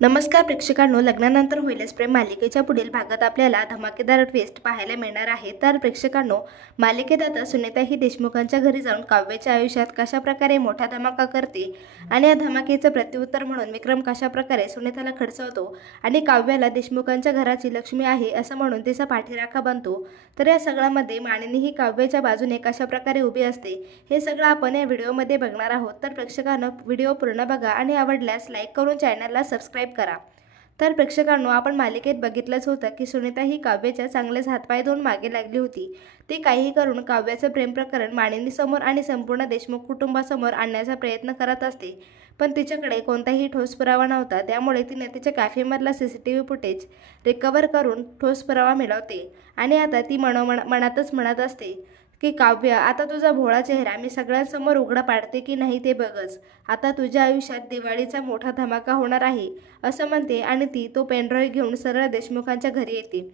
नमस्कार प्रेक्षकांनो, लग्नानंतर होईलच प्रेम मालिकेच्या पुढील भागात आपल्याला धमाकेदार ट्विस्ट पाहायला मिळणार आहे। तर प्रेक्षकांनो, मालिकेत आता सुनीता ही देशमुखांच्या घरी जाऊन काव्याच्या आयुष्यात कशा प्रकारे मोठा धमाका करते आणि या धमाकेचं प्रत्युत्तर म्हणून विक्रम कशा प्रकारे सुनीताला खडसवतो आणि काव्याला देशमुखांच्या घराची लक्ष्मी आहे असं म्हणून तिचा पाठीराखा बनतो। तर या सगळ्यामध्ये मानिनी ही काव्याच्या बाजूने कशा प्रकारे उभी असते हे सगळं आपण या व्हिडिओमध्ये बघणार आहोत। तर प्रेक्षकांनो, व्हिडिओ पूर्ण बघा आणि आवडल्यास लाईक करून चॅनलला सबस्क्राइब करा। तर प्रेक्षकांनो, आपण मालिकेत बघितलंच होतं की सुनीता ही काव्याच्या चांगलेच हातपाय धुवून मागे लागली होती। ती काही करून काव्याचं प्रेम प्रकरण मानिनी समोर आणि संपूर्ण देशमुख कुटुंबासमोर आणण्याचा प्रयत्न करत असते, पण तिच्याकडे कोणताही ठोस पुरावा नव्हता। त्यामुळे तिने तिच्या कॅफेमधला CCTV फुटेज रिकव्हर करून ठोस पुरावा मिळवते आणि आता ती मनातच म्हणत असते की काव्य, आता तुझा भोळा चेहरा मी सगळ्यांसमोर उघडा पाडते की नाही ते बघच। आता तुझ्या आयुष्यात दिवाळीचा मोठा धमाका होणार आहे असं म्हणते आणि ती तो पेनड्राईव्ह घेऊन सरळ देशमुखांच्या घरी येते।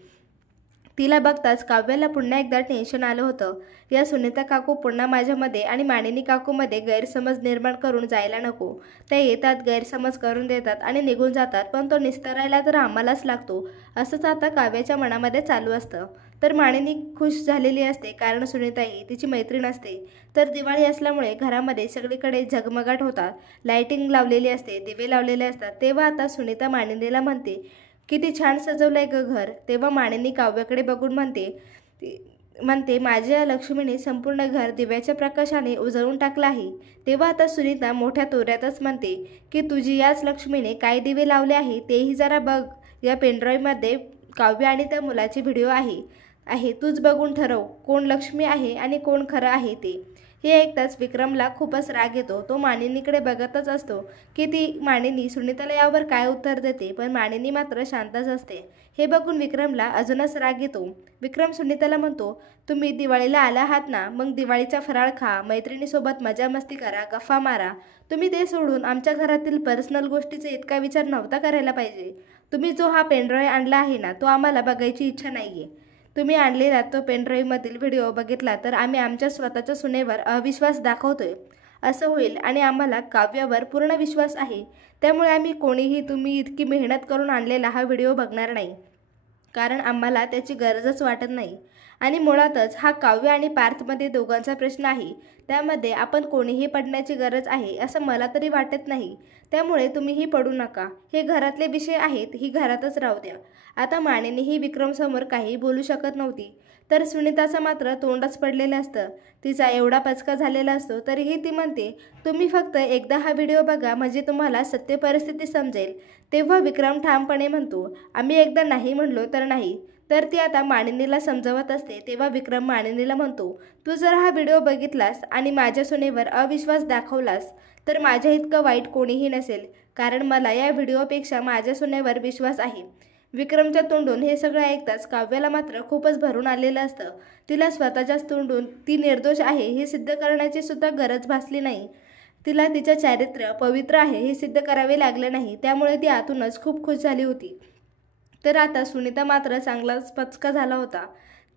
तिला बघताच काव्याला पुन्हा एकदा टेन्शन आलं होतं। या सुनीता काकू पुन्हा माझ्यामध्ये आणि मानिनी काकूमध्ये गैरसमज निर्माण करून जायला नको। त्या येतात, गैरसमज करून देतात आणि निघून जातात, पण तो निस्तरायला तर आम्हालाच लागतो असंच आता काव्याच्या मनामध्ये चालू असतं। तर मानिनी खुश झालेली असते कारण सुनीता ही तिची मैत्रीण असते। तर दिवाळी असल्यामुळे घरामध्ये सगळीकडे झगमगाट होतात, लाइटिंग लावलेली असते, दिवे लावलेले असतात। तेव्हा आता सुनीता मानिनीला म्हणते, किती छान सजवलंय ग घर। तेव्हा मानिनी काव्याकडे बघून म्हणते माझ्या लक्ष्मीने संपूर्ण घर दिव्याच्या प्रकाशाने उजळून टाकलं आहे। तेव्हा आता सुनीता मोठ्या तोऱ्यातच म्हणते की तुझी याच लक्ष्मीने काय दिवे लावले आहे तेही जरा बघ। या पेनड्राईव्हमध्ये काव्य आणि त्या मुलाची व्हिडिओ आहे तूच बघून ठरव कोण लक्ष्मी आहे आणि कोण खरं आहे ते। हे ऐकताच विक्रमला खूपच राग येतो। तो मानिनीकडे बघतच असतो की ती मानिनी सुनीताला यावर काय उत्तर देते, पण मानिनी मात्र शांतच असते। हे बघून विक्रमला अजूनच राग येतो। विक्रम सुनीताला म्हणतो, तुम्ही दिवाळीला आला आहात ना, मग दिवाळीचा फराळ खा, मैत्रिणीसोबत मजा मस्ती करा, गप्पा मारा। तुम्ही ते सोडून आमच्या घरातील पर्सनल गोष्टीचा इतका विचार नव्हता करायला पाहिजे। तुम्ही जो हा पेनड्राईव्ह आणला आहे ना, तो आम्हाला बघायची इच्छा नाहीये। तुम्ही आणलेला तो पेनड्राईव्हमधील व्हिडिओ बघितला तर आम्ही आमच्या स्वतःच्या सुनेवर अविश्वास दाखवतोय असं होईल आणि आम्हाला काव्यावर पूर्ण विश्वास आहे। त्यामुळे आम्ही कोणीही तुम्ही इतकी मेहनत करून आणलेला हा व्हिडिओ बघणार नाही, कारण आम्हाला त्याची गरजच वाटत नाही। आणि मुळातच हा काव्य आणि पार्थमध्ये दोघांचा प्रश्न आहे, त्यामध्ये आपण कोणीही पडण्याची गरज आहे असं मला तरी वाटत नाही। त्यामुळे तुम्हीही पडू नका। हे घरातले विषय आहेत, ही घरातच राहू द्या। आता मानिनी ही विक्रमसमोर काही बोलू शकत नव्हती, तर सुनीताचं मात्र तोंडच पडलेलं असतं। तिचा एवढा पचका झालेला असतो तरीही ती म्हणते, तुम्ही फक्त एकदा हा व्हिडिओ बघा म्हणजे तुम्हाला सत्य परिस्थिती समजेल। तेव्हा विक्रम ठामपणे म्हणतो, आम्ही एकदा नाही म्हणलो तर नाही। तर ती आता मानिनीला समजावत असते। तेव्हा विक्रम मानिनीला म्हणतो, तू जर हा व्हिडिओ बघितलास आणि माझ्या सुनेवर अविश्वास दाखवलास तर माझ्या इतकं वाईट कोणीही नसेल, कारण मला या व्हिडिओपेक्षा माझ्या सुनेवर विश्वास आहे। विक्रमच्या तोंडून हे सगळं ऐकताच काव्याला मात्र खूपच भरून आलेलं असतं। तिला स्वतःच्याच तोंडून ती निर्दोष आहे हे सिद्ध करण्याची सुद्धा गरज भासली नाही। तिला तिचं चारित्र्य पवित्र आहे हे सिद्ध करावे लागले नाही, त्यामुळे ती आतूनच खूप खुश झाली होती। तर आता सुनीता मात्र चांगलाच पचका झाला होता।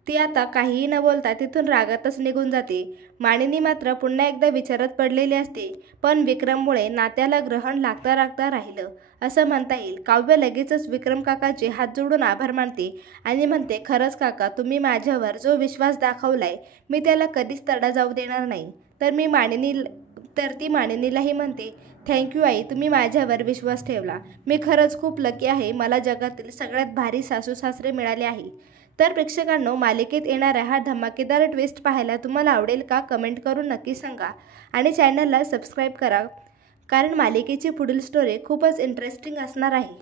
ती आता काहीही न बोलता तिथून रागातच निघून जाते। मानिनी मात्र पुन्हा एकदा विचारात पडलेली असते, पण विक्रममुळे नात्याला ग्रहण लागता राहिलं असं म्हणता येईल। काव्य लगेचच विक्रम काकाचे हात जोडून आभार मानते आणि म्हणते, खरंच काका, तुम्ही माझ्यावर जो विश्वास दाखवलाय मी त्याला कधीच तडा जाऊ देणार नाही। तर ती मानिनीलाही म्हणते, थँक्यू आई, तुम्ही माझ्यावर विश्वास ठेवला। मी खरंच खूप लकी आहे, मला जगातील सगळ्यात भारी सासू सासरे मिळाले आहे। तर प्रेक्षकांनो, मालिकेत येणारा हा धमाकेदार ट्विस्ट पाहायला तुम्हाला आवडेल का? कमेंट करून नक्की सांगा आणि चॅनलला सबस्क्राईब करा, कारण मालिकेची पुढील स्टोरी खूपच इंटरेस्टिंग असणार आहे।